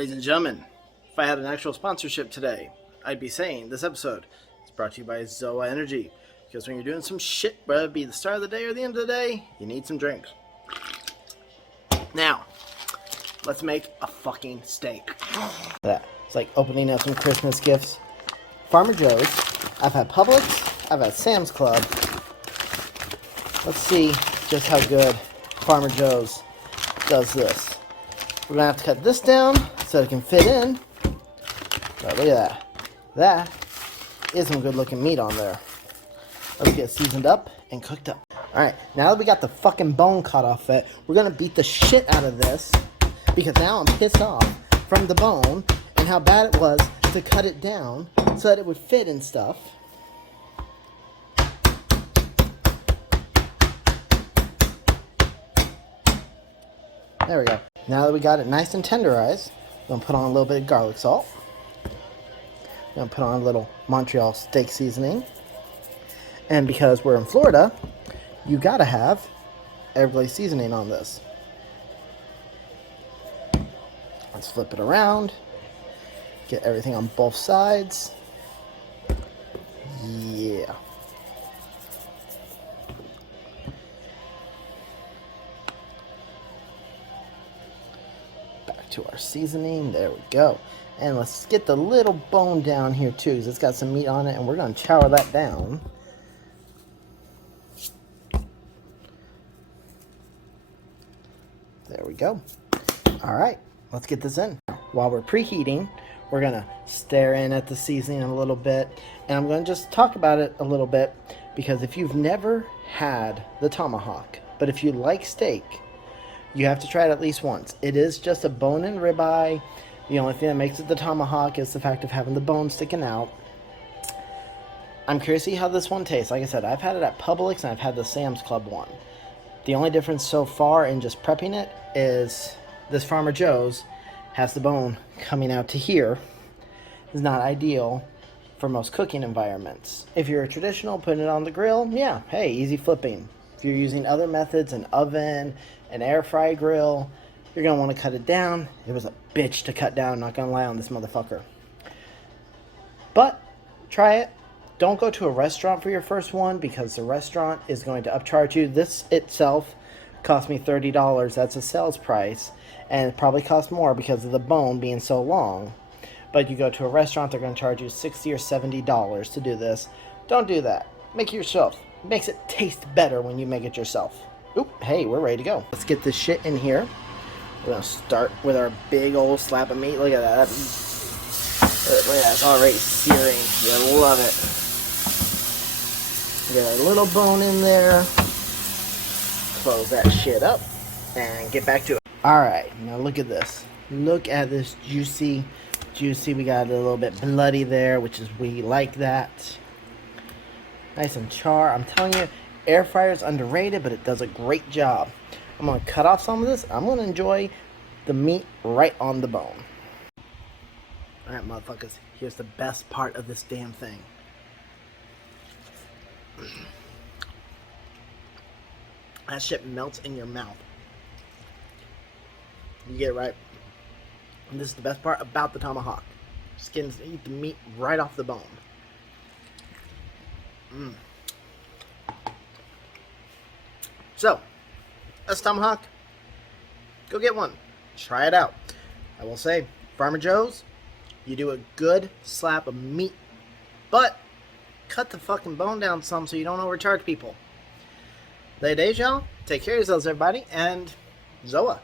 Ladies and gentlemen, if I had an actual sponsorship today, I'd be saying this episode is brought to you by Zoa Energy. Because when you're doing some shit, whether it be the start of the day or the end of the day, you need some drinks. Now, let's make a fucking steak. It's like opening up some Christmas gifts. Farmer Joe's. I've had Publix. I've had Sam's Club. Let's see just how good Farmer Joe's does this. We're going to have to cut this down so it can fit in. But look at that. That is some good looking meat on there. Let's get seasoned up and cooked up. Alright, now that we got the fucking bone cut off it, we're going to beat the shit out of this. Because now I'm pissed off from the bone and how bad it was to cut it down so that it would fit and stuff. There we go. Now that we got it nice and tenderized, I'm going to put on a little bit of garlic salt. I'm going to put on a little Montreal steak seasoning. And because we're in Florida, you got to have everybody's seasoning on this. Let's flip it around. Get everything on both sides. Yeah. Back to our seasoning. There we go. And let's get the little bone down here too, because it's got some meat on it, and we're going to chow that down. There we go. All right, let's get this in. While we're preheating, we're going to stare in at the seasoning a little bit, and I'm going to just talk about it a little bit, because if you've never had the Tomahawk, but if you like steak, you have to try it at least once. It is just a bone-in ribeye. The only thing that makes it the Tomahawk is the fact of having the bone sticking out. I'm curious to see how this one tastes. Like I said, I've had it at Publix and I've had the Sam's Club one. The only difference so far in just prepping it is this Farmer Joe's has the bone coming out to here. It's not ideal for most cooking environments. If you're a traditional, putting it on the grill, yeah, hey, easy flipping. If you're using other methods, an oven, an air fry grill, you're going to want to cut it down. It was a bitch to cut down, not going to lie on this motherfucker. But try it. Don't go to a restaurant for your first one, because the restaurant is going to upcharge you. This itself cost me $30. That's a sales price. And it probably costs more because of the bone being so long. But you go to a restaurant, they're going to charge you $60 or $70 to do this. Don't do that. Make it yourself. It makes it taste better when you make it yourself. Oop, hey, we're ready to go. Let's get this shit in here. We're going to start with our big old slab of meat. Look at that. Look at that. It's already searing. You love it. Get a little bone in there. Close that shit up. And get back to it. Alright, now look at this. Look at this juicy. We got a little bit bloody there, which is, we like that. Nice and char. I'm telling you, air fryer is underrated, but it does a great job. I'm going to cut off some of this. I'm going to enjoy the meat right on the bone. Alright, motherfuckers. Here's the best part of this damn thing. That shit melts in your mouth. You get it right. And this is the best part about the Tomahawk. Skins eat the meat right off the bone. So, that's Tomahawk. Go get one. Try it out. I will say, Farmer Joe's, you do a good slap of meat, but cut the fucking bone down some so you don't overcharge people. Late days, y'all. Take care of yourselves, everybody, and Zoa.